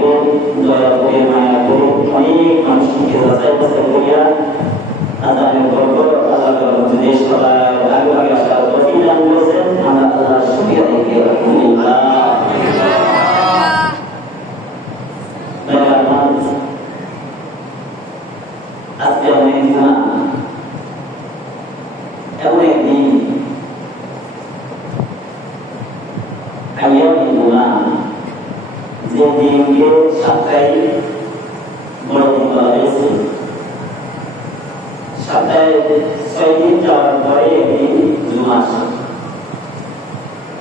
করবেন, দয়া করে মায়া করে অনেক মানুষকে যাচাই বাছাই করিয়া আদানের বরকত আল্লাহ তাআলা যদি সবাই আগে আগে আসার তৌফিক দান করেছেন, আমরা আল্লাহর শুকরিয়া আদায় করি। আলহামদুলিল্লাহ। আজকে অনেক দিন এমন একদিন যে দিনকে সাপ্তাহিক বড়দিন বলা হয়েছে। সপ্তাহে 6 দিন যাওয়ার পরে একদিন জুমা আসে।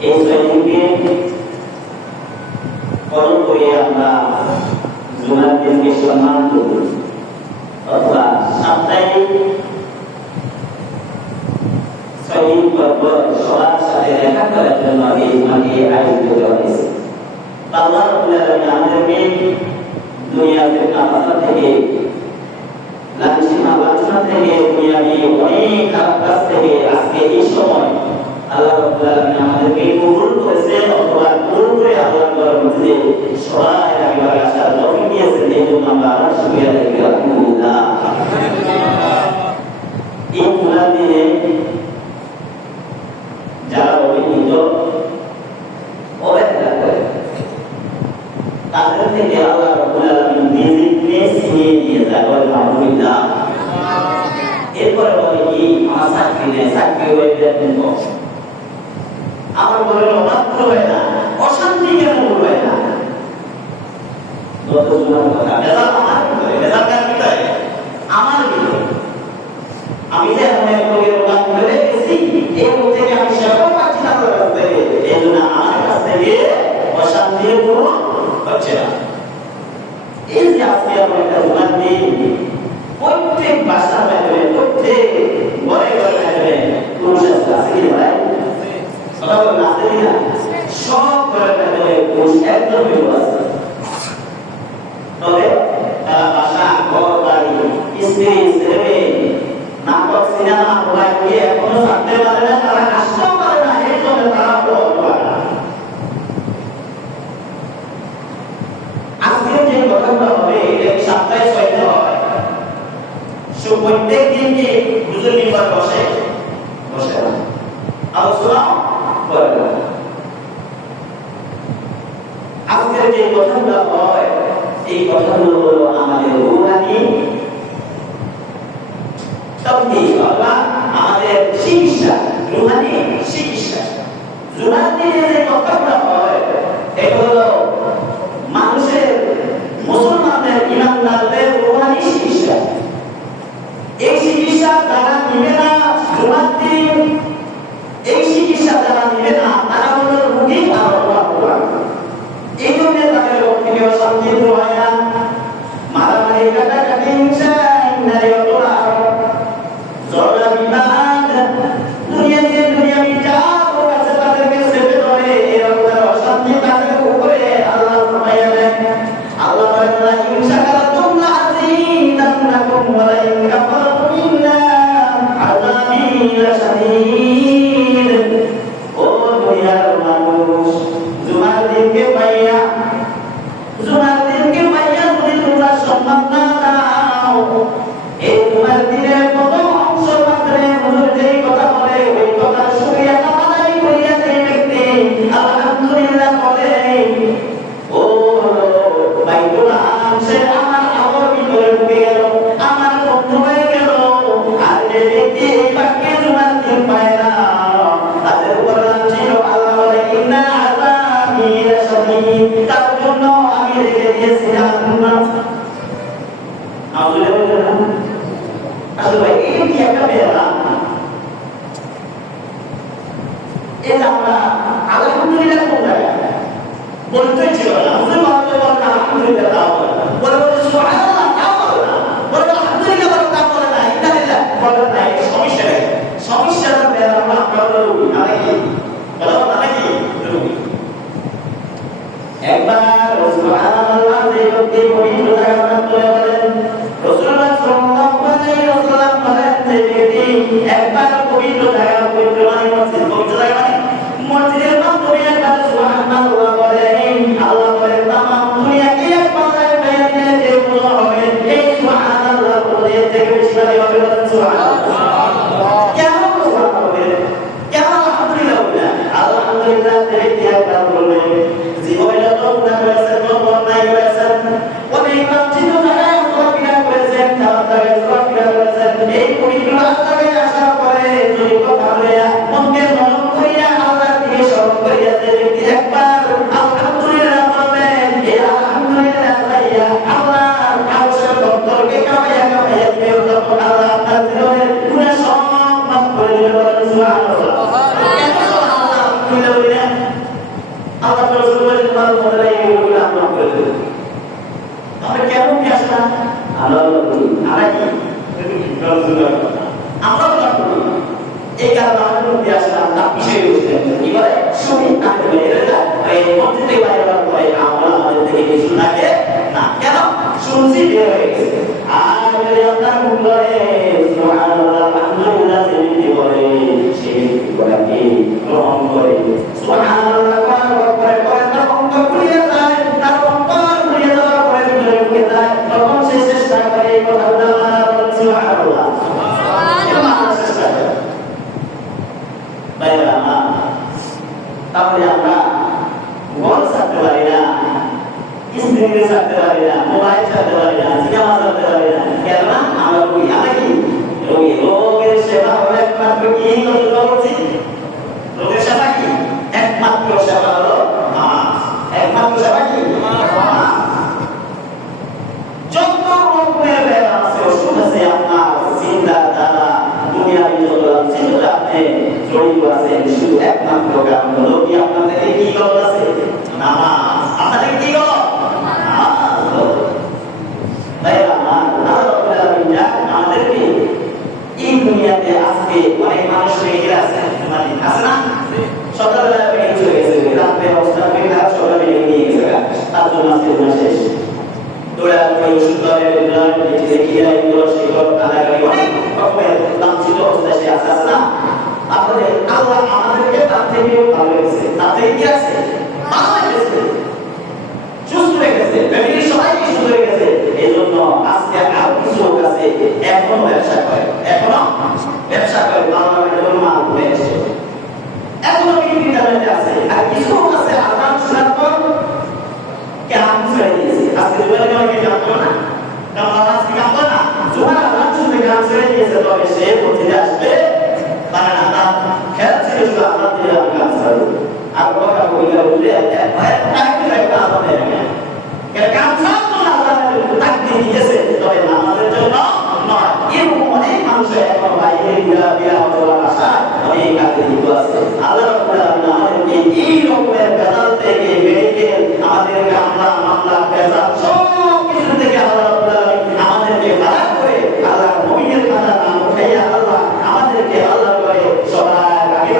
এই 6 দিনকে পালন করে আমরা জুমার দিনকে সম্মান করি, অথবা সাপ্তাহিক 6 দিন পর সবার সাথে দেখা করার জন্য এই জুমাকে আয়োজিত করা হয়েছে। আল্লাহ রাব্বুল আলামিন আমাদেরকে দুনিয়াতে কাফারা থেকে, লাঞ্ছনা থেকে, দুনিয়াবি অনেক খারাপ কাজ থেকে আজকে এই সময় আল্লাহ রাব্বুল আলামিন আমাদেরকে কবুল করেছেন, অথবা কবুল করে আল্লাহর ঘরের মধ্যে সবাই আগে আসার তৌফিক দিয়েছেন। এই জন্য আমরা আল্লাহর শুকরিয়া আদায় করি। আলহামদুলিল্লাহ। এই পুরা দিনে যারা অভিনীত অবহেলা করে তাদের থেকে আল্লাহ রাব্বুল আলামিন নিজে ছিনিয়ে নিয়ে যায়। আলহামদুলিল্লাহ। এরপরে বলে কি, আমার চাকরি হয়ে যায়, আমার বলে অভাব হয় না, অশান্তি কেন হয় না? আমার ভিতরে আমি যে অনেক লোকের অভাব করে গেছি, এই থেকে আমি সেবা পাচ্ছি না তার কাছ থেকে, এই জন্য আমার কাছ থেকে অশান্তি দূর হচ্ছে না। এই যে আজকে আমরা একটা জুমার দিন, প্রত্যেক বাসার ভেতরে, প্রত্যেক ঘরে ঘরে ভেতরে পুরুষ আছে কি ভাই? কথা বলেন আছে কি না? সব ঘরের ভেতরে পুরুষ একদম আছে। তবে তারা বাসা, ঘর, বাড়ি, স্ত্রী, ছেলে, নাটক, সিনেমা, মোবাইল দিয়ে এখনো ছাড়তে পারে না, তারা আসতেও পারে না। এই জন্য তারা আজকে যে কথাটা হবে, এটা সপ্তাহে 6 দিন হয়। প্রত্যেক দিন কি হুজুর মিম্বার বসে না, আলোচনা করে না। আজকের যে কথাটা হয়, এই কথাগুলো হলো আমাদের রুহানি তাওহীদ, অথবা আমাদের চিকিৎসা, রুহানি চিকিৎসা। জুমার দিনে যে কথাটা হয়, এটা হলো মানুষের, মুসলমানদের, ইমানদারদের রুহানি চিকিৎসা। এই চিকিৎসা তারা নিবে না জুমার দিন, এই চিকিৎসা তারা নিবে না, তারা হলো রোগী আর অভাবরা। এই জন্য তাদের রোগ থেকে অশান্তি দূর হয় না, মারামারি, কাটাকাটি, হিংসা, নারী অপরা, ঝগড়া, বিবাদ, দুনিয়াবি যা রোগ আছে তাদেরকে চেপে ধরে, এরকম অশান্তি তাদের উপরে আল্লাহ ফরমায়া দেন। আল্লাহ বলেন, লা ইন শাকারতুম লা আযীদান্নাকুম ওয়া লা ইন কাফারতুম ইন্না আযাবী লাশাদীদ। ও দুনিয়ার মানুষ, জুমার দিনকে পাইয়া যদি তোমরা সম্মান না দাও, এই জুমার দিনের প্রথম অংশ মাত্রে হুজুর যেই কথা বলে, ওই কথার শুকরিয়া আদায় করিয়া যে ব্যক্তি আলহামদুলিল্লাহ বলে, ও বাইতুল আমসে আমার আমর ভিতরে ঢুকে গেল, আমার বন্ধু হয়ে গেল। আর যে ব্যক্তি এই বাক্যে জুমার দিন পায় না, তাদের উপর ছিল আল্লাহ বলে, ইন্না আযাবী লাশাদীদ, তার জন্য আমি রেখে দিয়েছি জাহান্নাম। আসলে ভাই এই কি একটা বেলা, এই যে আমরা আলহামদুলিল্লাহ কোন জায়গায় বলতেই ছিল না, হুজুর বলতে বলেন আলহামদুলিল্লাহ, তা বলে না, বলে সুবহানাল্লাহ, তা বলে না, বলে আলহামদুলিল্লাহ, বলে তা বলে না, ইন্নালিল্লাহ বলে না। এই সমস্যাটা বেলা আমরা রোগী নাকি, বলো নাকি রোগী। একবার সুবহানাল্লাহ যে ব্যক্তি পবিত্র জায়গা তুলে বলেন, রাসূলুল্লাহ সাল্লাল্লাহু আলাইহি ওয়াসাল্লাম বলেন, যে ব্যক্তি একবার পবিত্র জায়গা, পবিত্র মানে মসজিদ, পবিত্র জায়গা মানে মসজিদের মাধ্যমে একবার সুবহানাল্লাহ বলেন, আল্লাহ বলেন তামাম দুনিয়াকে তোমার মনে এইগুলো আমরা করে দেবো। আমরা কেমন কি আসে না আমরা কি আমরা এই কারণে আমাদের মধ্যে আসলাম তা পিছিয়ে উঠতে এবারে শুনি মসজিদে বাইরে হওয়ার পরে আমরা আমাদের থেকে কিছু থাকে না কেন শুনছি বের হয়ে গেছে আর আপনার মুখ ধরে সুবহানাল্লাহ আলহামদুলিল্লাহ তিনি বলে সেই বলাকে গ্রহণ করে সুবহানাল্লাহ করে তার অন্তর খুলে যায় তার অন্তর খুলে যাওয়ার পরে ভিতরে ঢুকে যায় তখন সে চেষ্টা করে এই কথাগুলো বলে সুবহানাল্লাহ তাহলে আমরা ঘর ছাড়তে পারি না, স্ত্রীকে ছাড়তে পারি না, মোবাইল ছাড়তে পারি না, সিনেমা ছাড়তে পারি না, কেননা আমরা রোগী। আমরা কি রোগী? রোগের সেবা হলো একমাত্র কি করছি? রোগের সেবা কি? একমাত্র সেবা হলো নামাজ। একমাত্র সেবা কি? যত রকমের ব্যাধি আছে, ওষুধ আছে, আপনার চিন্তা দ্বারা দুনিয়ার যত চিন্তা আপনি জড়িত আছেন, শুধু একমাত্র কারণ হলো কি আপনাদের কি গল্প আছে? নামাজ। আপনাদের কি গল্প? নামাজ। তাই আমাদেরকে এই দুনিয়াতে আজকে অনেক মানুষ রেখে আছে, আছে না? সকালবেলা বেরিয়ে চলে গেছে, রাত্রে অবস্থা সকালে নিয়ে গেছে, তার জন্য আজকে শেষ দৌড়াদৌড়ি ওষুধ দেখিয়ে অনেক রকমের লাঞ্ছিত অবস্থায় সে আছে না? আপনাদের আল্লাহ আমাদেরকে তার থেকে ভালো রেখেছে, তার থেকে কি আছে? ভালো রেখেছে, সুস্থ রেখেছে, ফ্যামিলির সবাইকে সুস্থ রেখেছে। এই জন্য আজকে আরো কিছু লোক আছে এখনো ব্যবসা করে, এখনো ব্যবসা করে, মাল ঘুরে এসে এখনো বিক্রি আছে। আর কিছু লোক আছে আল্লাহ শোনার পর কাম ছেড়ে দিয়েছে। আজকে দুবারে অনেকে কাম করে না, কাম আজকে কাম করে না, জোয়ার আল্লাহ শুনতে কাম ছেড়ে দিয়েছে। তবে সে মসজিদে আসবে মানে না, তার খেয়াল ছিল শুধু আল্লাহ দিয়ে আমি কাম ছাড়বো। আর কথা বইলে বললে কাম ছাড়ার জন্য আল্লাহ তাকদির দিয়েছে, তবে নামাজের জন্য নয়। এরকম অনেক মানুষ এখন বাইরে বিয়া হওয়ার আশায় অনেক কাজে যুক্ত আছে। আল্লাহ রাব্বুল আলামিন আমাদেরকে এই রকমের বেজাল থেকে মেডিকেল, আমাদের মামলা বেজাল সব কিছু থেকে আল্লাহ রাব্বুল আলামিন আমাদেরকে বাঁচা করে আল্লাহ মুমিনের খাতা নাম উঠাইয়া আল্লাহ আমাদেরকে আল্লাহ করে সবার আগে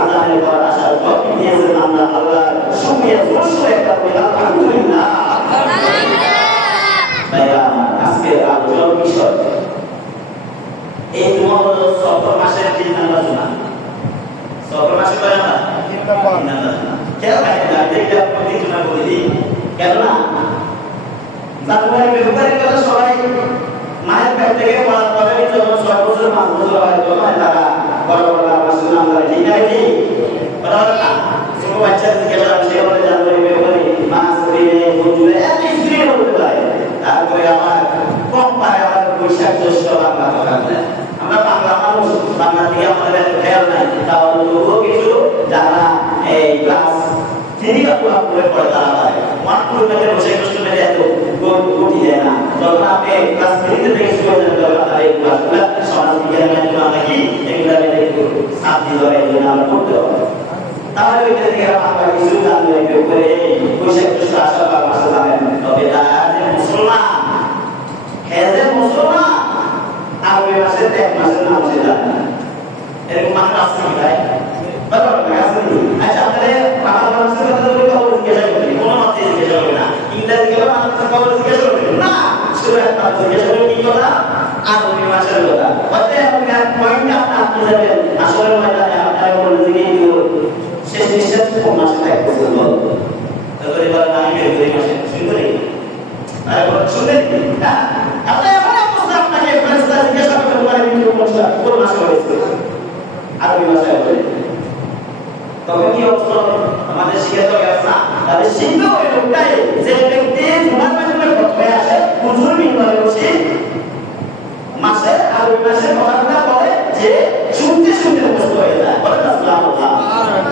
আল্লাহের করার আশার তৌফিক দিয়েছেন। আল্লাহ শুকরিয়া জোরসে একটা বলি আলহামদুলিল্লাহ। আজকের আলোচনার বিষয় এই সফর মাসের 3 নম্বর জুমা। সফর মাসে কয় নাম্বার? 3 নম্বর। কেন দেখতে প্রতি জুমা বলে দিই, কেননা জানুয়ারি ফেব্রুয়ারির কথা সবাই মায়ের পেট থেকে পড়ার পরে যখন 6 বছর 5 বছর হয় তখন তারা বড় বড় মাসের নাম ধরে, ঠিক না? কি বড় না ছোট বাচ্চাদের জিজ্ঞাসা সে বলে জানুয়ারি ফেব্রুয়ারি মাস এপ্রিল জুলাই এত স্ত্রী বলতে পারে। তারপরে আমার কম পারে আবার বৈশাখ জ্যৈষ্ঠ বাংলা কথা। আমরা বাংলা মানুষ, বাংলা থেকে আমাদের এত খেয়াল নাই। তাহলে কিছু যারা এই ক্লাস 3 করে পড়ে তারা পারে মাত্র বসে কষ্ট মেলে এত গতি দেয় না। যখন আপনি ক্লাস 3 থেকে শুরু করে দেন তারা এই ক্লাসগুলো সমাজ বিজ্ঞানের আমরা কি এগুলো একটু সাথী ধরে আমরা করতে হবে। তাহলে ওইটা থেকে আমরা কিছু জানবো করে বৈশাখ জ্যৈষ্ঠ আষাঢ় বারো মাসে যাবেন। তবে তারা যে মুসলমান, হেজে মুসলমান আরবি মাসের 1 মাসের নাম সে জানে না, এরকম মানুষ আছে কি ভাই? আচ্ছা আপনাদের বাংলা মাসের কথা বলে খবর জিজ্ঞাসা করবেন, কোনো মতে জিজ্ঞাসা করবে না, ইংরেজি গেলে মানুষের খবর জিজ্ঞাসা করবেন না, শুধু একটা জিজ্ঞাসা করবেন কি কথা? আরবি মাসের কথা। হয়তো আপনার পয়েন্টে আপনি যাবেন আসলে ময়দানে আপনারা বলেন যে এই শেষ নিঃশ্বাস কোন মাসে থাকবে বলবো, তারপরে বলেন আমি ফেব্রুয়ারি মাসে শুনতে শুনলেন না? আপনি এমন অবস্থা আপনাকে ফেরেশতা জিজ্ঞাসা করতে পারে কোন মাসে হয়েছে আরবি মাসে হবে, তবে কি অবস্থা আমাদের শিখাতে হবে না? তাহলে শিখতে হবে লোকটাই যে ব্যক্তি জুমার মাধ্যমে প্রথমে আসে হুজুর মিম্বরে বসে মাসে আরবি মাসে কথাটা বলে যে শুনতে শুনতে মুখস্থ হয়ে যায়, বলে না সুবহানাল্লাহ,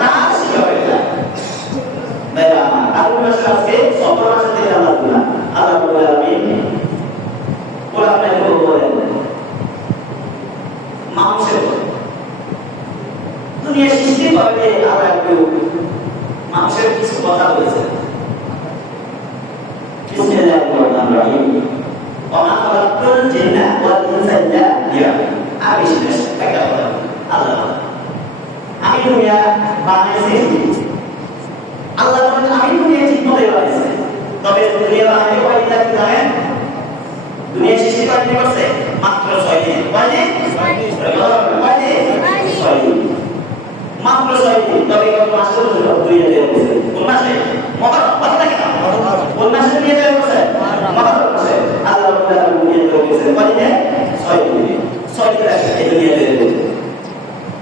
তার শিখা হয়ে যায়। ভাইরা আরবি মাসে আজকে 17 মাসে থেকে আল্লাহ রাব্বুল আলামিন কোরআনে বলেন মানুষের দুনিয়া সৃষ্টি করবে আল্লাহ একটু মানুষের কিছু কথা বলেছেন। রহিম ওয়া মা খালাকতুল জিন্না ওয়াল ইনসা ইল্লা লিয়াবুদুন আমি শেষ একটা কথা আল্লাহ আমি দুনিয়া বানাইছি আল্লাহ বলেন আমি দুনিয়া ঠিক মতো বানাইছি তবে দুনিয়া বানাইতে কয়দিন লাগবে জানেন দুনিয়া সৃষ্টি করতে করছে মাত্র 6 দিন কয়দিন 6 দিন কয়দিন 6 দিন মাত্র 6 দিন তবে কত মাস হলো দুনিয়া তৈরি হয়েছে কোন মাসে মুহররম কত থাকে না কোন মাসে দুনিয়া তৈরি হয়েছে মুহররম মাসে আল্লাহ তাআলা দুনিয়া তৈরি করেছে কয়দিনে 6 দিন 6 দিন লাগে এই দুনিয়া তৈরি হয়েছে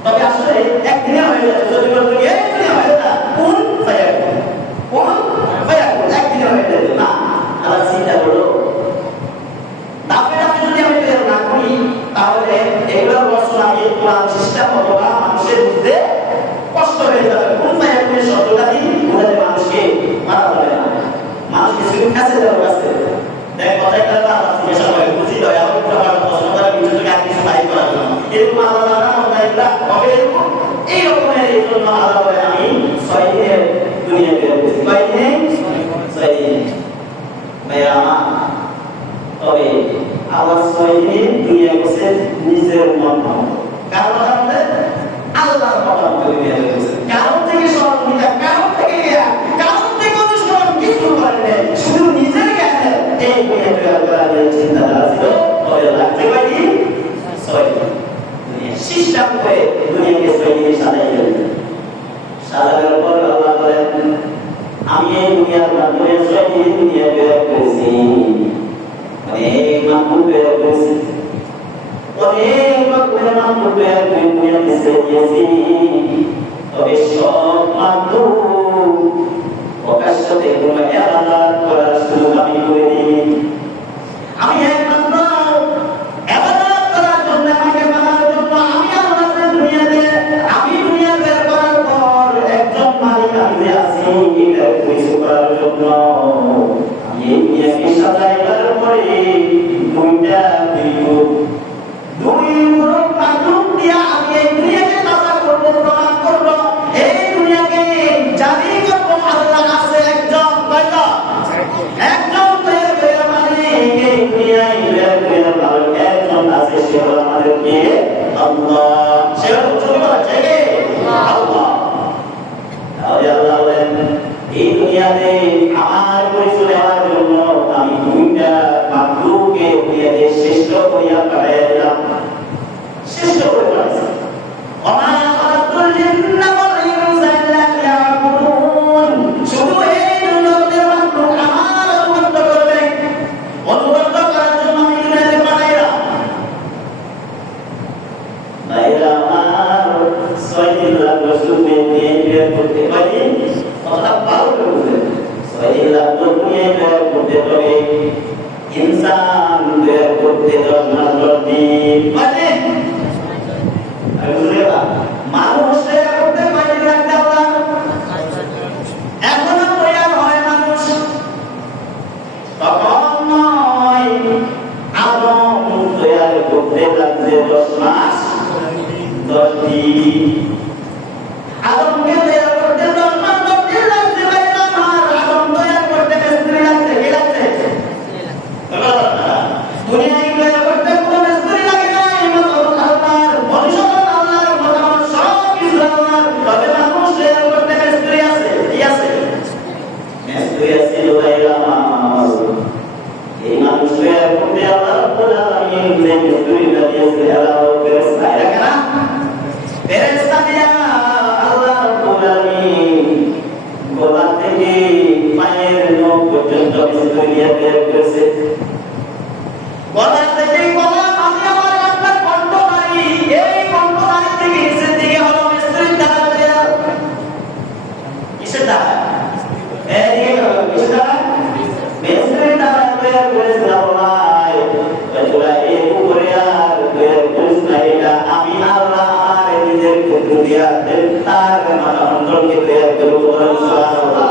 তবে আসলে একদিনে হয়ে যাচ্ছে যদি বলতে গিয়ে একদিনে হয়ে না কোন ফায়াকুন একদিনে হয়ে যাবে না আল্লাহ চিন্তা করলো তারপরে যদি আমি বের না করি তাহলে এগুলোর বর্ষণ আমি কোরআন সিস্টেম অথবা মানুষের বুঝতে কষ্ট হয়ে যাবে কোন ফায়াকুনের শব্দটা দিয়ে বোঝাতে মানুষকে মারা যাবে না মানুষ কিছু কাছে যাওয়ার কাছে দেখ কথায় কথা বারবার জিজ্ঞাসা করে বুঝি হয় আবার পুরো বারবার প্রশ্ন করে বিভিন্ন থেকে আর কিছু বাইর করার জন্য এরকম আলাদা আলাদা এগুলা হবে এরকম এই রকমের এই জন্য আলাদা করে আমি 6 দিনের দুনিয়া বের করছি কয় দিনে 6 দিনে ভাইয়া তবে আল্লাহ 6 দিন দুনিয়া করছে নিজের মন কারণ আমাদের আল্লাহর কথা দুনিয়া করছে কারণ থেকে সরলতা কারণ থেকে জ্ঞান কারণ থেকে অনুসরণ কিছু করে না শুধু নিজের জ্ঞানে এই দুনিয়া তৈরি করার চিন্তা ছিল তবে লাগছে কয় দিন 6 দিন দুনিয়া সিস্টেম করে দুনিয়াকে 6 দিনে সাজাইলেন সাজানোর পর আল্লাহ বলেন আমি এই দুনিয়ার মাধ্যমে 6 দিন দুনিয়া তৈরি করেছি অনেক মানুষ তৈরি করেছি অনেক মানুষ তৈরি করে দুনিয়াতে ছেড়েছি তবে সব মানুষ প্রকাশ্য দেখবো ইবাদত করার সুযোগ আমি করে দিই আমি একমাত্র ইবাদত করার জন্য আমাকে মানার জন্য আমি আল্লাহর দুনিয়াতে আমি দুনিয়া বের করার পর একজন মালিক আমি আছি এটা কিছু করার জন্য আমি এই দুনিয়াকে সাজাইবার পরে দুইটা দুই গ্রুপ মাধ্যম দিয়া আমি এই দুনিয়াকে তাজা করব প্রমাণ করব এই দুনিয়াকে জারি করব আল্লাহ আছে একজন কয়টা একজন তৈরি করে মালিক এই দুনিয়ায় তৈরি করে মালিক একজন আছে সে হলো আমাদের কে আল্লাহ সে হলো ছোট আছে কে আল্লাহ তাহলে আল্লাহ বলেন এই দুনিয়াতে আমার পরিচয় দেওয়ার জন্য আমি দুইটা মাধ্যমকে দুনিয়াতে শ্রেষ্ঠ করিয়া পাঠিয়ে দিলাম শ্রেষ্ঠ করে পাঠিয়েছি ওমা খালাকতুল জিন্না ওয়াল ইনসা ইল্লা লিয়াবুদুন শুধু এই দুনিয়াতে মাত্র আমার অনুগত করবে অনুগত করার জন্য আমি দুনিয়াতে পাঠাইলাম ভাইরা আমার 6 দিন লাগলো শুধু নিয়ে বের করতে পারি কথা ভালো করে বুঝলেন 6 দিন লাগলো নিয়ে বের করতে হবে ইনসান বের করতে 10 দিন মানে মানুষ বের করতে কয়দিন লাগবে আল্লাহ এখনো তৈরি হয় মানুষ তখন নয় আদম তৈরি করতে লাগছে 10 মাস 10 দিন আদমকে তৈরি করতে 10 মাস 10 দিন লাগছে ভাই আমার আদম তৈরি করতে মিস্ত্রি লাগছে কি লাগছে দুনিয়ায় তৈরি করতে কোনো মিস্ত্রি লাগে না আল্লাহর অনুসরণ আল্লাহর মতামত সব কিছু আল্লাহর তবে মানুষ তৈরি করতে মিস্ত্রি আছে কি আছে মিস্ত্রি আছে ভাইরা আমার এই মানুষ তৈরি করতে আল্লাহ রাব্বুল আলামিন যে মিস্ত্রিটা দিয়েছে আল্লাহ ফেরেশতা এরা কেন ফেরেশতা দিয়া আল্লাহ রাব্বুল আলামিন গলা থেকে পায়ের নখ পর্যন্ত মিস্ত্রি দিয়ে তৈরি করেছে গলা থেকে গলা আমি আমার আপনার কণ্ঠনালী এই কণ্ঠনালী থেকে নিচের দিকে হলো মিস্ত্রির দ্বারা তৈরি কিসের দ্বারা এদিকে কিসের দ্বারা মিস্ত্রির দ্বারা তৈরি করেছে আল্লাহ তোরা এই উপরে আর তৈরি করিস না এটা আমি আল্লাহ আমার নিজের ক্ষেত্র দিয়া তার মাথা মন্ডলকে তৈরি করবো সুবহানাল্লাহ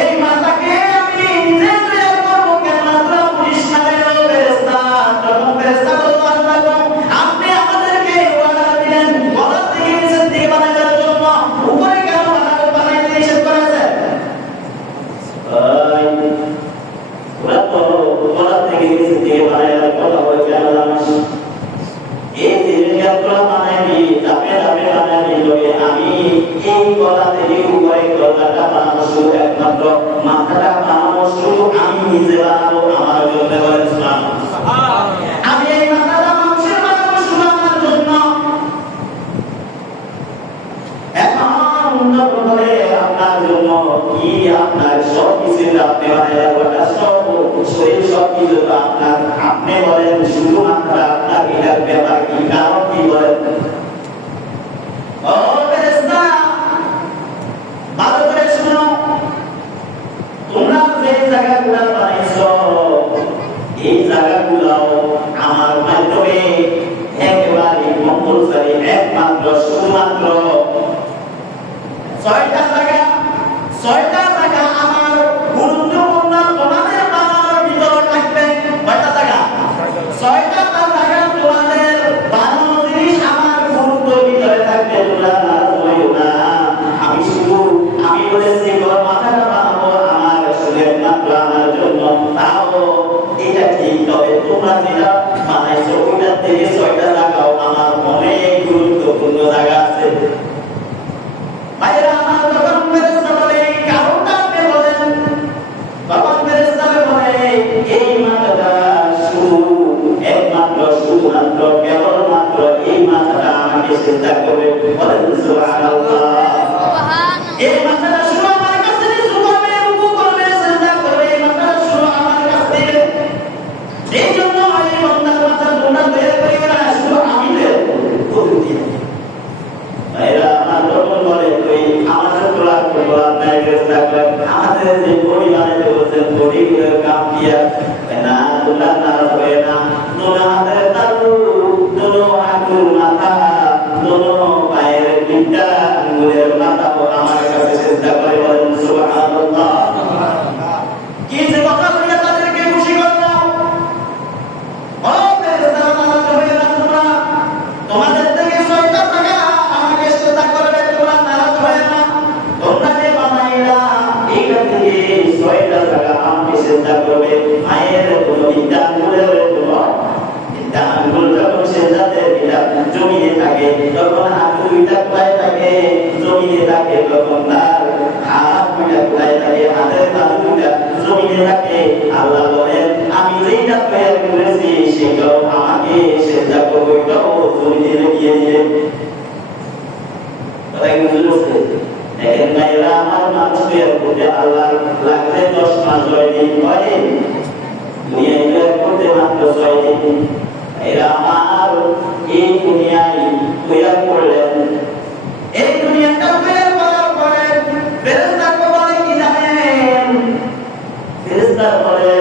এই মাথাকে আমি নিজে তৈরি করবো কেন আল্লাহ পুলিশ না গেল ফেরেশতা যখন ফেরেশতা বলল আল্লাহ আপনি আমাদেরকে ওয়াদা দিলেন গলা থেকে নিচের দিকে বানাই দেওয়ার জন্য উপরে কেন বানাইতে নিষেধ করেছেন ওরা তো এই গলা থেকে উপরে গলাটা বানানো শুরু, একমাত্র মাথাটা বানানো শুরু আমি নিজে বানাবো আমার জন্য। বলেন সুবহানাল্লাহ। আমি এই মাথাটা মানুষের বানাবো শুরু আমার জন্য। এখন বলে আপনার জন্য কি আপনার সব কিছু আপনি বানাইলে সব শরীর সব কিছু আপনার, আপনি বলেন শুধুমাত্র আপনার এটার ব্যাপার কি, কারণ কি বলেন? ও ফেরেশতা ভালো করে শুনো, তোমরা যে জায়গাগুলো বানাইছো এই জায়গাগুলো আমার মাধ্যমে একেবারে কম্পালসারি, একমাত্র শুধুমাত্র ছয়টা জায়গা আমার গুরুত্বপূর্ণ তোমাদের বানানোর ভিতরে থাকবে। কয়টা জায়গা? ছয়টা জায়গা তোমাদের বানানোর জিনিস আমার গুরুত্বের ভিতরে থাকবে। তোমরা না, আমি বলেছি তোমার মাথাটা বানাবো আমার শুধু একমাত্র আমার জন্য, তাও এটা ঠিক। তবে তোমরা যেটা বানাইছো ওইটার থেকে ছয়টা জায়গাও আমার অনেক গুরুত্বপূর্ণ জায়গা আছে। ভাইরা আমার, তখন ফেরেশতা বলে কারণটা আপনি বলেন। তখন ফেরেশতা বলে এই মাথাটা শুধুমাত্র কেবলমাত্র এই মাথাটা আমাকে সিজদা করবে। বলেন সুবহানাল্লাহ। এই মাথাটা শুধু আমার কাছে নিচু করবে, রুকু করবে, সিজদা করবে, এই মাথাটা শুধু আমার কাছে দিবে। এই জন্য এই বান্দার মাথা তোমরা তৈরি করিবে না, শুধু আমি তৈরি করব। ভাইরা আমার, তখন বলে তুই আমাদের তোলা নাই চেষ্টা করেন, আমাদের যে বড়ি বানাইতে বলছেন বড়িগুলোর কাম দিয়া না, তোমরা নারাজ হয়ে না। দোনো হাতের তালু, দোনো হাঁটুর মাথা, দোনো পায়ের তিনটা আঙ্গুলের মাথা আমার কাছে চেষ্টা করে। বলেন সুবহানাল্লাহ। কি যে কথা বলিয়া তাদেরকে খুশি করলো। ও ফেরেশতারা, নারাজ হয়ে না তোমরা, তোমাদের থেকে ছয়টা টাকা আমাকে চেষ্টা করবে, তোমরা নারাজ হয়ে না। তোমরা যে বানাইলা এইটা থেকে ছয়টা টাকা আমাকে চেষ্টা করবে। মায়ের কোনো বিদ্যা আঙ্গুলের কোনো বিদ্যা আঙ্গুল যখন সেজদাতে বিদ্যা জমিনে থাকে, তখন হাঁটু দুইটা কোথায় থাকে? জমিনে থাকে। তখন তার হাত দুইটা কোথায় থাকে? হাতের তালু দুইটা জমিনে থাকে। আল্লাহ বলেন আমি যেটা তৈরি করেছি সেটাও আমাকে সেজদা করবো, এটাও জমিনে রেখে দিয়ে। দেখেন ভাইরা আমার, মানুষ তৈরি করতে আল্লাহ লাগলে 10 মাস 6 দিন করে, দুনিয়ায় তৈরি করতে মাত্র 6 দিন। এরা আমার এই দুনিয়ায় তৈরি করলেন। এই দুনিয়াটা তৈরি করার পরে ফেরেশতাকে বলে কি জানেন? ফেরেশতা বলে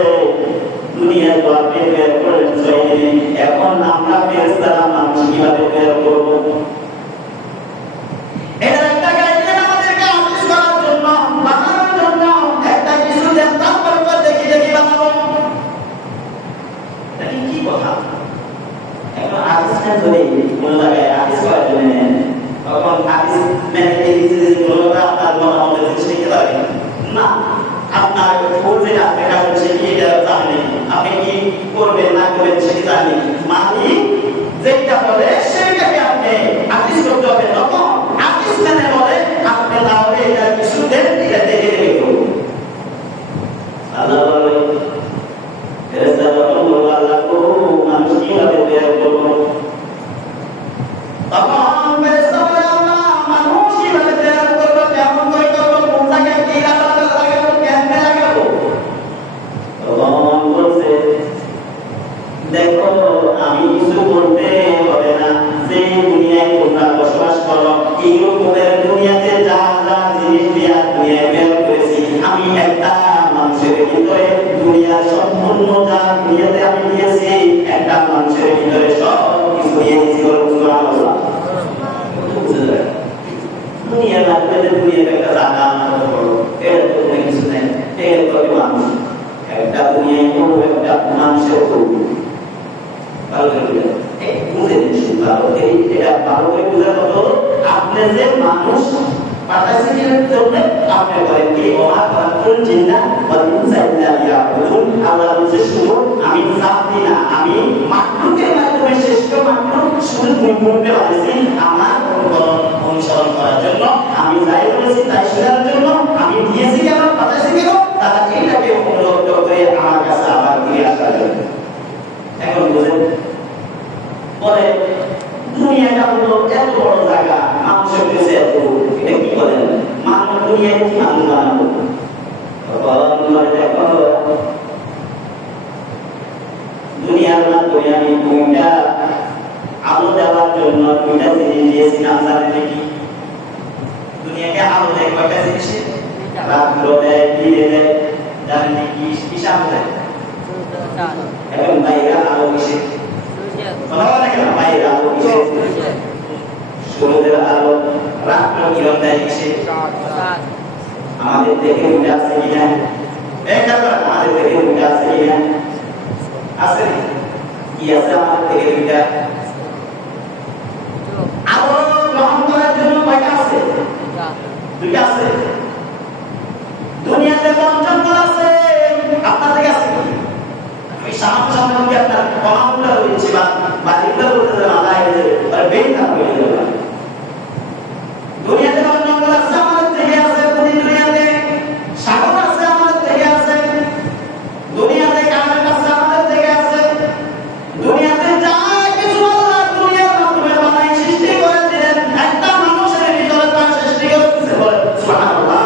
দুনিয়ায় তো আপনি তৈরি করলেন 6 দিন, এখন আমরা ফেরেশতারা মানুষ কিভাবে তৈরি করবো? এটা একটা গাইডলাইন আমাদেরকে আদেশ করার জন্য, বানানোর জন্য একটা কিছু দেন, তারপর তো দেখি বানাবো। দেখি কি কথা। এখন আদেশটা ধরে কোন জায়গায় আদেশ করার জন্য, তখন আদেশ মেনে নিতে যে কোনোটা আপনার মনে মনে শিখতে পারবেন না। আপনার বলবে আপনি কাজ শিখিয়ে দেওয়া জানেন, আপনি কি করবেন না করবেন সেটা জানেন। মালিক যেটা বলে সেটাকে আপনি আদেশ করতে হবে। তখন আদেশ মেনে বলে আপনি তাহলে এটা কিছু দেন, এটা দেখে দেখে আল্লাহ বলে ফেরেশতা যখন বলল আল্লাহ মানুষ কিভাবে তৈরি করবো, তখন ফেরেশতা বলে আল্লাহ মানুষ কিভাবে তৈরি করবো, কেমন করে করবো, কোন জায়গায় কি লাগাবো, কেমনে লাগাবো? তখন বলছে দেখো আমি কিছু বলতে হবে না, যে দুনিয়ায় তোমরা বসবাস করো এই রকমের দুনিয়াতে যা যা জিনিস দিয়া দুনিয়ায় বের করেছি আমি একটা মানুষের ভিতরে দুনিয়ার সম্পূর্ণ যা দুনিয়াতে আমি দিয়েছি একটা মানুষের ভিতরে সব কিছু দিয়ে দিয়েছি। দুনিয়ার লাগবে দুনিয়ার একটা জায়গা আমার বড়, এটা তো কিছু নেই, এটা তো মানুষ একটা দুনিয়ায় কোনো একটা মানুষের তৈরি ভালো করে বুঝে নিচ্ছি। এটা ভালো করে বুঝার মতো আপনি যে মানুষ পাঠাইছেন জন্য আপনি বলেন কি ওমা খালাকুল জিন্না ওয়াল ইনসা ইল্লা লিয়াবুদুন। আল্লাহ বলছে শুধু আমি জাতি না, আমি মাখলুকের মাধ্যমে শ্রেষ্ঠ মাখলুক শুধু মুখে বানাইছি আমার অনুসরণ করার জন্য, আমি যাই বলেছি তাই শোনার জন্য, আমি দিয়েছি কেন পাঠাইছি কেন, তারা এইটাকে অনুরোধ করে আমার কাছে আবার ফিরে আসার জন্য। এখন বুঝেন বলে দুনিয়াটা হলো এত বড় জায়গা, মানুষের কাছে এত, এটা কি বলেন মানুষ দুনিয়ায় কি মানুষ বানাবো? দেখো দুনিয়ার মাধ্যমে আমি দুইটা আলো দেওয়ার জন্য দুইটা জিনিস দিয়েছিলাম, জানেন নাকি? দুনিয়াকে আলো দেয় কয়টা জিনিস? রাত্র দেয়, দিনে দেয়, জানেন নাকি? কিসে আলো দেয়? এখন বাইরে আলো কিসে? বাইরে আলো কিসে? সূর্যের আলো। রাত্র কিরণ দেয় কিসে? আমাদের দেখে উঠে আসছে কিনা? আমাদের দেখে উঠে আসছে কিনা? আছে কি আছে আমাদের থেকে দুইটা? আলো গ্রহণ করার জন্য কয়টা আছে? দুইটা আছে। দুনিয়াতে পঞ্চমবল আছে, আপনার থেকে আছে কি? আমি সামান্য সামনে মধ্যে আপনার কমাগুলো বলছি বা বাড়িগুলো বলতে না বেই না হয়ে যাবে। দুনিয়াতে পঞ্চমবল আছে, আমাদের থেকে আছে। দুনিয়াতে সাগর আছে, আমাদের থেকে আছে। দুনিয়াতে কারেন্ট আছে, আমাদের থেকে আছে। দুনিয়াতে যা কিছু আল্লাহ দুনিয়ার মাধ্যমে বানাই সৃষ্টি করে দিলেন, একটা মানুষের ভিতরে তার সৃষ্টি করেছে, বলে সুবহানাল্লাহ।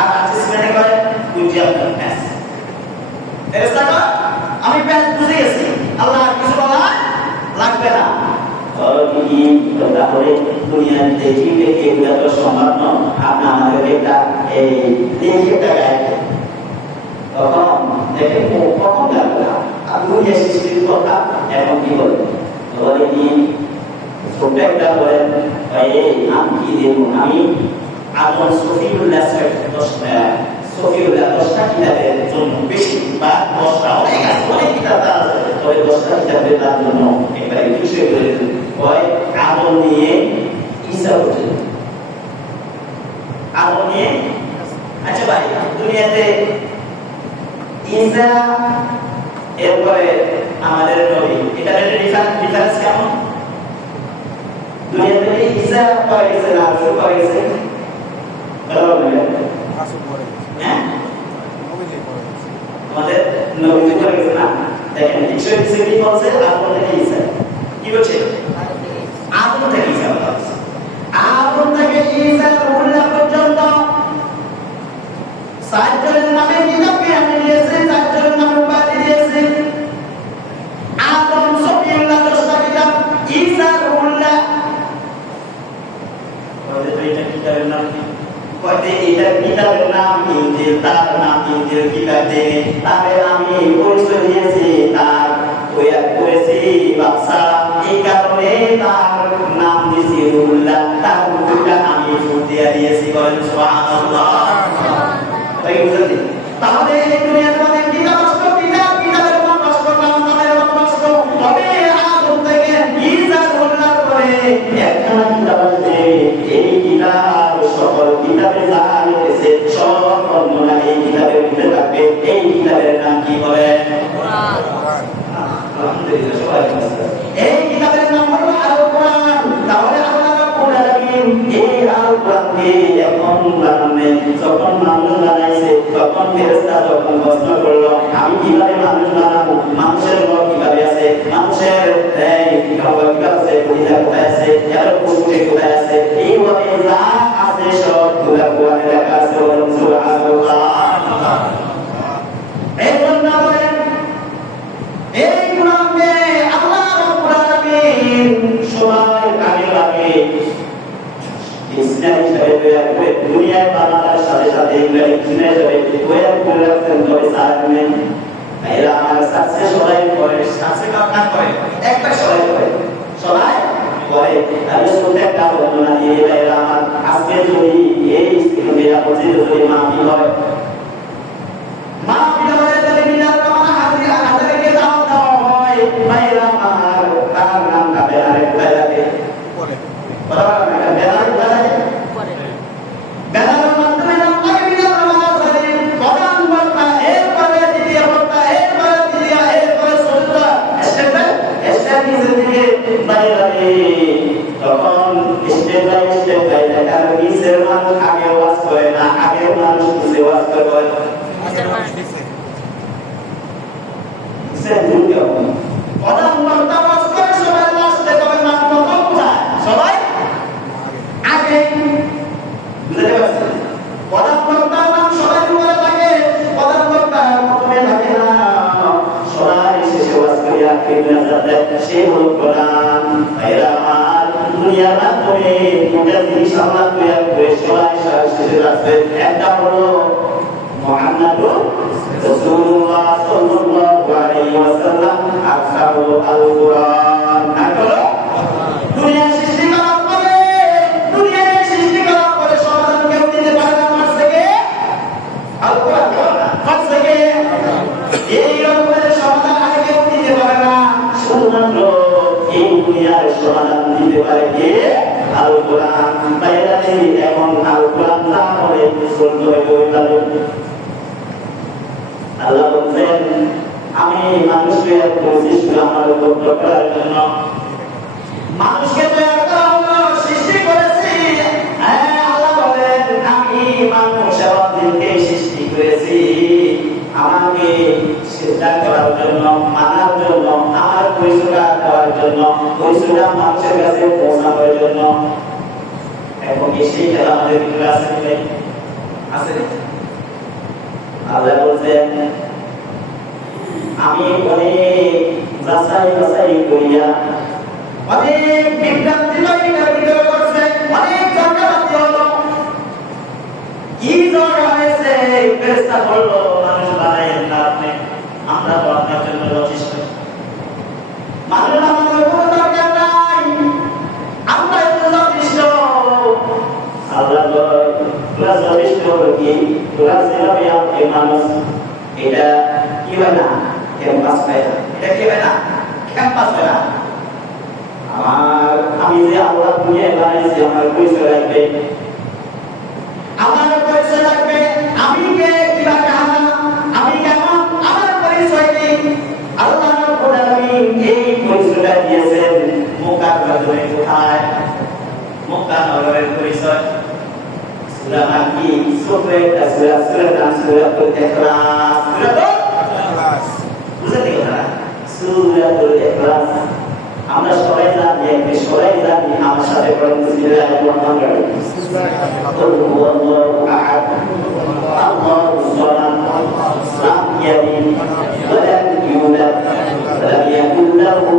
আর আজকে মনে করে বুঝি আপনার প্যাস ফেরেশতা কয় আমি প্যাস বুঝে গেছি, আল্লাহ কিছু বলা লাগবে না। কি তাহলে দুনিয়ার দেখি দেখে এগুলো তো সম্ভব নয়, আপনি আমাদের একটা এই দেখি একটা গায়ে তখন দেখেন কখন যাবে না আপনি সৃষ্টির কথা এখন কি বলবেন? বলে কি ছোট্ট একটা বলেন আমি কি দেব? আমি আদম সফিউল্লাহ 10টা কিতাবের জন্য বেশি বা 10টা অনেক আছে, অনেক কিতাব আছে, তবে 10টা কিতাবের তার জন্য একবারে খুশি করে হয় আদম নিয়ে ঈসা পর্যন্ত। আদম নিয়ে আচ্ছা ভাই দুনিয়াতে ঈসা এরপরে আমাদের নবী, এটা ডিফারেন্স কেমন? দুনিয়াতে ঈসা পরে গেছে না রাসূল পরে গেছে? হ্যাঁ আমাদের নবী পরে গেছে না? দেখেন কিছু কি বলছে আদম থেকে ঈসা, কি বলছে? আদম থেকে ঈসা বলছে। আদম থেকে ঈসা রুহুল্লাহ পর্যন্ত 7 জনের নামে কিতাবকে আমি দিয়েছি, 4 জনের নামে উপাধি দিয়েছি। আদম সফিউল্লাহ 10টা কিতাব, ঈসা রুহুল্লাহ। বলে তো এটা কিতাবের নাম কি? কয়তে এটা কিতাবের নাম ইনজিল, তার নাম ইনজিল কিতাব দিয়ে তারে আমি পরিচয় দিয়েছি, তার তৈয়ার করেছি বাদশা, এই কারণে তার নাম দিয়েছি রুহুল্লাহ, তার রুহুল্লাহ আমি ফুল দিয়ে দিয়েছি। বলেন সুবহানাল্লাহ। তাহলে এই দুনিয়ার মধ্যে কিতাব আসলো, কিতাবের মত আসলো, নামের মত আসলো, তবে আদম থেকে ঈসা রুহুল্লাহর পরে একটা কিতাব আসবে। এই কিতাব সকল কিতাবে যা রয়েছে সব বর্ণনা এই কিতাবের ভিতরে থাকবে। এই কিতাবের নাম কি বলেন? কোরআন। আলহামদুলিল্লাহ সবাই বলেন এই কিতাবের নাম হলো আল কোরআন। তাহলে আল্লাহ রাব্বুল আলামিন এই আল কোরআনকে এখন বানালেন, যখন মানুষ বানাইছে তখন ফেরেশতা যখন প্রশ্ন করলো আমি কিভাবে মানুষ বানাবো, মানুষের মন কিভাবে আছে, মানুষের কিভাবে আছে, পরিচয় কোথায় আছে, এর পুষ্টি কোথায় আছে, এইভাবে যা আছে সব কোরআনে লেখা আছে। সুবহানাল্লাহ। এই জন্য বলেন এই কোরআনকে আল্লাহ রাব্বুল আলামিন সবাই কাজে লাগে ইসলাম হিসেবে তৈরি করে দুনিয়ায় বানানোর সাথে সাথে ইংরেজি হিসেবে তৈরি করে রাখছেন। তবে সারাদিন এরা আমার সাথে সবাই করে, সাথে কাজ করে, একটা সবাই করে, সবাই করে। আমি শুনতে একটা বর্ণনা দিয়ে এরা আমার আজকে যদি এই স্কুলে আপনি যদি মাফি হয়, মাফি হয় তাহলে মিনার কামনা হাতে রেখে দাও হয় ভাইরা আমার তার নামটা বেলারে কোথায় লাগে? পরে বরাবর না বেলারে কোথায় লাগে? পরে বেলারের মাধ্যমে নামটাকে মিনার কামনা করে প্রধান বর্তা, এরপরে দ্বিতীয় বর্তা, এরপরে তৃতীয়, এরপরে চতুর্থ স্টেপ নিজের দিকে বাইরে সে দুর্নীতি প্রধান বক্তা ওয়াজ করে সবাই লাস্টে তবে নাম প্রথম কোথায় সবাই আগে বুঝতে পারছেন প্রধান বক্তার নাম সবাই উপরে থাকে প্রধান বক্তা প্রথমে থাকে না সবাই শেষে ওয়াজ করে আখিরে যাতে সে হলো প্রধান ভাইরা আমার দুনিয়ার মাধ্যমে দুটা জিনিস আমরা তৈরি করে সবাই শেষে যাচ্ছে একটা হলো মুহাম্মাদুর রাসূলুল্লাহ সাল্লাল্লাহু আলাইহি ওয়াসাল্লাম আর হলো আল কোরআন আর হলো দুনিয়া সৃষ্টি করার পরে সমাধান কেউ দিতে পারে না মাঝ থেকে আল কোরআন মাঝ থেকে এই রকমের সমাধান আগে কেউ দিতে পারে না শুধুমাত্র এই দুনিয়ার সমাধান দিতে পারে কে আল কোরআন বাইরে এখন আল কোরআন না হলে বলতে হবে আল্লাহ বলেন আমি মানুষকে সৃষ্টি আমার উপর করার জন্য মানুষকে তৈরি করার জন্য সৃষ্টি করেছি হ্যাঁ আল্লাহ বলেন আমি মানুষ এবং জিনকে সৃষ্টি করেছি আমাকে সিজদা করার জন্য মানার জন্য আমার পরিচয় দেওয়ার জন্য পরিচয় মানুষের কাছে পৌঁছানোর জন্য এবং সেই খেলা আমাদের ভিতরে আছে আল্লাহ বলছেন আমি অনেক যাচাই করিয়া অনেক বিভ্রান্তি ভিতরে করছে অনেক জনগণতি হলো কি জ্বর হয়েছে ফেরেশতা বললো মানুষ বানাইয়েন না আপনি আমরা তো আপনার জন্য যথেষ্ট মানুষ আমাদের কোনো দরকার নাই আমরা তো যথেষ্ট আল্লাহ তোরা যথেষ্ট হলো কি তোরা যেভাবে আমাকে মানুষ এটা কি হয় না ক্যাম্পাস পায় না এটা কি হয় না ক্যাম্পাস পায় না আমি যে আল্লাহ দুনিয়ায় বানাইছি আমার পরিচয় রাখবে আমার পরিচয় রাখবে আমি কে কিভাবে আমি কেমন আমার পরিচয় নেই আল্লাহ রাব্বুল আলামিন এই পরিচয়টা দিয়েছেন মক্কার মাধ্যমে কোথায় মক্কা নগরের পরিচয় সূরা মাক্কি সূরার নাম সূরাতুল ইখলাস বুঝতে কথা সূরাতুল ইখলাস আমরা সবাই জানি আমার সাথে পড়ুন বিসমিল্লাহির রহমানির রহিম কুল হুয়াল্লাহু আহাদ আল্লাহুস সামাদ লাম ইয়ালিদ ওয়া লাম ইউলাদ ওয়া লাম ইয়াকুল লাহু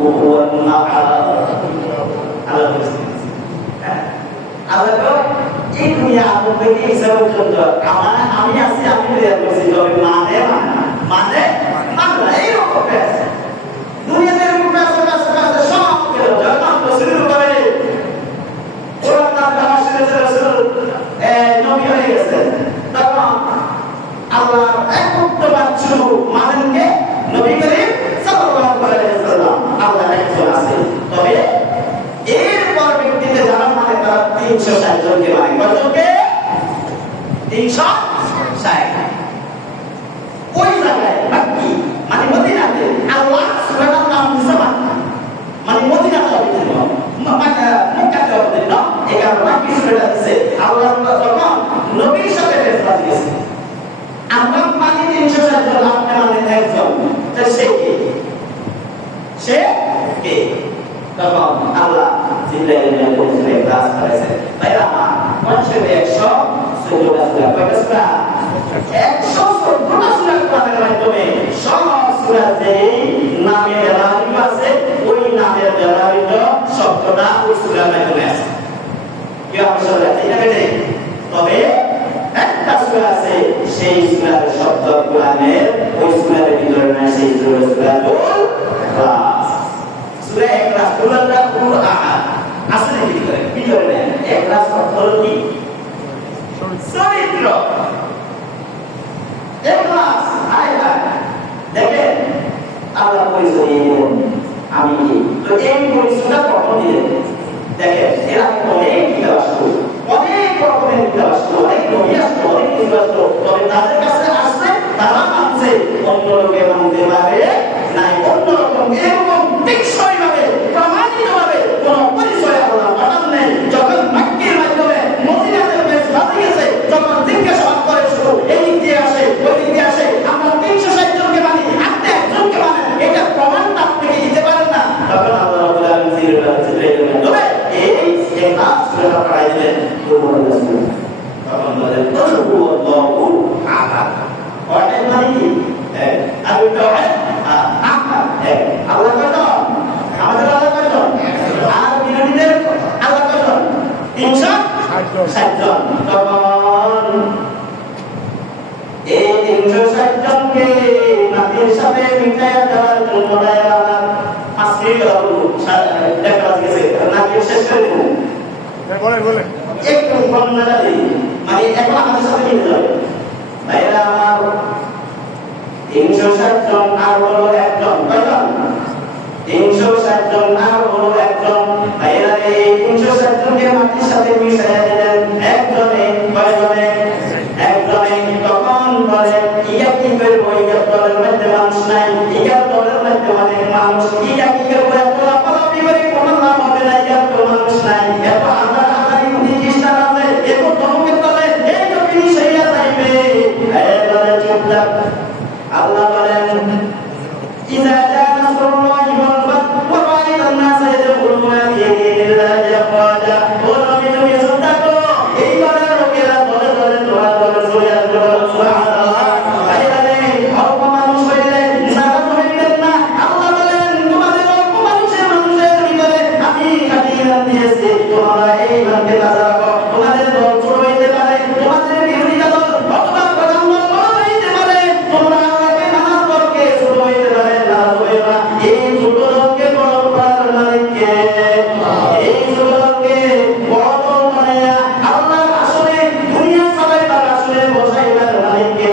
কুফুওয়ান আহাদ আল্লাহ এই দুনিয়া আমাদের হিসাব করতে আমি আছি আমি তৈরি করছি তবে মানে এই রকম আছে দুনিয়াতে এরকম কাছে সব গেল যখন শুরু করে কোরআন তার দ্বারা রাসূল নবী হয়ে গেছে তখন আল্লাহ একমাত্র শুরু মানেনকে নবী করিম সাল্লাল্লাহু আলাইহি ওয়াসাল্লাম আল্লাহ একজন আছে তবে এরপর ব্যক্তিতে যারা মানে তারা 360 জনকে মানে কতজনকে 360 ওই জায়গায় বাকি মানে মদিনাতে আল্লাহ সুবহানাহু ওয়া তাআলা মানে মদিনাতে অবতীর্ণ মক্কাতে অবতীর্ণ এই কারণে বাকি সুরা আছে আল্লাহ যখন নবীর সাথে ফেরেশতা দিয়েছে আমরা মানে 360 জন আপনি মানে একজন তাই সে কে তখন আল্লাহ জিবরাইলের পৌঁছে ক্লাস করেছে তাই আমার মানুষের 114টা সূরা কয়টা সূরা 114টা সূরা কোরআনের মাধ্যমে সব সূরাতে নামের ব্যবহারিত আছে ওই নামের ব্যবহারিত শব্দটা ওই সূরার মাধ্যমে আছে কি অবশ্যই আছে এটা কেটে তবে একটা সূরা আছে সেই সূরার শব্দ কোরআনের ওই সূরার ভিতরে না সেই সূরাতুল ইখলাস সূরা ইখলাস কোরআন আসলে কি করে ভিতরে ইখলাস অর্থ কি চরিত্র ইখলাস আয়না দেখেন আল্লাহ পরিচয় দিলেন আমি কি তো এই পরিচয়টা কখন দিলেন দেখেন এরা অনেক কিতাব আসলো অনেক রকমের কিতাব আসলো অনেক নবী আসলো অনেক কিছু আসলো তবে তাদের কাছে আসছে তারা মানছে অন্য লোকে মানতে পারে নাই অন্য রকম এরকম টেকসই ভাবে প্রমাণিত ভাবে কোন পরিচয় আল্লাহ পাঠান নেই যখন বাক্যের মাধ্যমে মদিনাতে বেশ বাঁধে গেছে যখন জিজ্ঞাসাবাদ করে শুধু এই দিক দিয়ে আসে ওই দিক দিয়ে আসে আমরা 360 জনকে মানি আপনি একজনকে আর তাওহীদ আল্লাহ কয়জন? আমাদের আল্লাহ কয়জন? আর বিরোধীদের আল্লাহ কয়জন? 360 জন। তখন এই 360 জনকে মাটির সাথে মিটাইয়া দেওয়ার জন্য আজকে দেখা গেছে নাকি শেষ করে দেবো। বলেন একটু বর্ণনা দিই, মানে এখন আমাদের সাথে মিলে যাবে। ভাইরা আমার 360 জন আর হলো একজন, কয়জন? 360 জন আর হলো একজন। ভাইরা এই 360 জনকে মাটির সাথে মিশাইয়া দিলেন একজনে, কয়জনে? একজনে। তখন বলে ইয়া কি করবো, ইয়া দলের মধ্যে মানুষ নাই, ইয়া দলের মধ্যে অনেক মানুষ, ইয়া কি করবো, এত লাফালাফি করে কোনো লাভ হবে না, ইয়া তো মানুষ নাই, এত হাজার হাজার ইহুদি খ্রিস্টান আছে, এত ধর্মের দলে এই তো ফিনিশ হইয়া যাইবে। বলে চুপ থাক। আল্লাহ বলেন ইযা জাআ নাসরুল্লাহি ওয়াল ফাতহু ওয়া রাআইতান নাসা ইয়াদখুলুনা ফী দীনিল্লাহি আফওয়াজা। ও নবী তুমি চিন্তা করো, এই দলের লোকেরা দলে দলে তোমার দলে চলে আসবে। সুবহানাল্লাহ। বাইরে অল্প মানুষ হইলে নারাজ হইবেন না। আল্লাহ বলেন তোমাদের অল্প মানুষের ভিতরে আমি খাঁটি ইমান দিয়েছি, তোমরা এই ইমানকে তাজা রাখো। তোমাদের দল ছোট হইতে পারে, তোমাদের বিরোধিতা দল অথবা প্রধান দল বড় হইতে পারে, তোমরা আল্লাহকে মানার দলকে ছোট হইতে পারে, নারাজ হইও না। এই ছোট দলকে বড় করার মালিককে, এই ছোট দলকে বড় দল বানায়া আল্লাহর আসলে দুনিয়া চালাইবার আসলে বসাইবার মালিককে।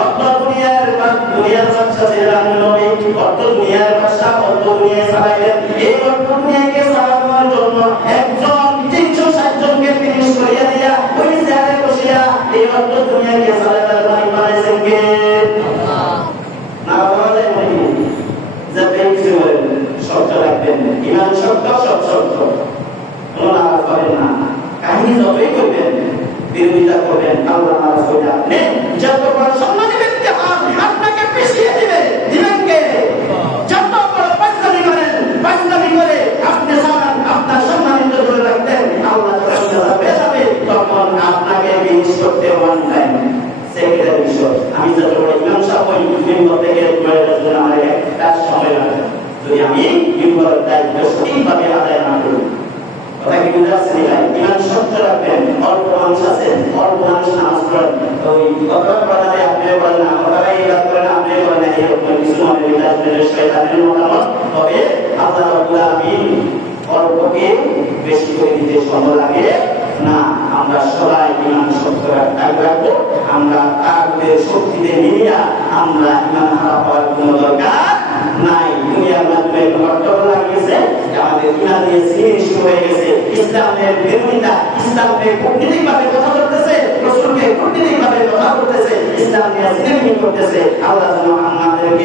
অর্ধ দুনিয়ার বাদশা ছিলেন নবী, অর্ধ দুনিয়ার বাদশা, অর্ধ দুনিয়া চালাইলেন। এই অর্ধ দুনিয়াকে চালানোর জন্য একজন 360 জনকে ফিনিশ করিয়া দিয়া ওই চেয়ারে বসিয়া এই অর্ধ দুনিয়াকে চালাইবার মালিক বানাইছেন কে? আল্লাহ। না বলা যায় নাকি? যাতে কিছু বলেন, শব্দ রাখবেন, ইমান শব্দ, সব শব্দ, কোনো নারাজ হবেন না। কাহিনী যতই করবেন, বিরোধিতা করবেন, আল্লাহ নারাজ হয়ে আপনি যত বড় সম্মানী ব্যক্তি হন, আপনাকে পিছিয়ে দিবেন কে? যত বড় পাঁচলামি করেন, পাঁচলামি করে আপনি জানান আপনার সম্মানিত ধরে রাখতেন, আল্লাহ যাবে তখন আপনাকে বিনিশ করতে ওয়ান টাইম সেক্রেটারি বিষয়। আমি যত বড় ইমাম সাহেব হই, মেম্বার থেকে আমার একটা সময় লাগবে যদি আমি মেম্বারের দায়িত্ব সঠিকভাবে আদায় না করি। কথা কি বুঝতে পারছেন? ইমান শক্ত রাখবেন। অল্প মানুষ আছে, অল্প মানুষ নামাজ পড়েন, ওই কথা আপনিও বলেন না, কথাই ইবাদত করেন আপনিও বলেন না, এরকম কিছু মনে বিদাতের শয়তানের মতামত। তবে আল্লাহ রাব্বুল আলামিন অল্পকে বেশি করে দিতে সময় লাগে না। আমরা সবাই ইমান শক্ত রাখবো। আমরা তাগুতের শক্তিতে নিয়ে আমরা ইমান হারা হওয়ার কোনো দরকার নাই। দুনিয়ার মাধ্যমে ঘটনা লাগিয়েছে, আমাদের ইমান নিয়ে সিনেমি শুরু হয়ে গেছে। ইসলামের বিরোধিতা, ইসলামকে কূটনীতিকভাবে কথা বলতেছে, রসুলকে কূটনীতিকভাবে কথা বলতেছে, ইসলাম নিয়ে সিনেমি করতেছে। আল্লাহ যেন আমাদেরকে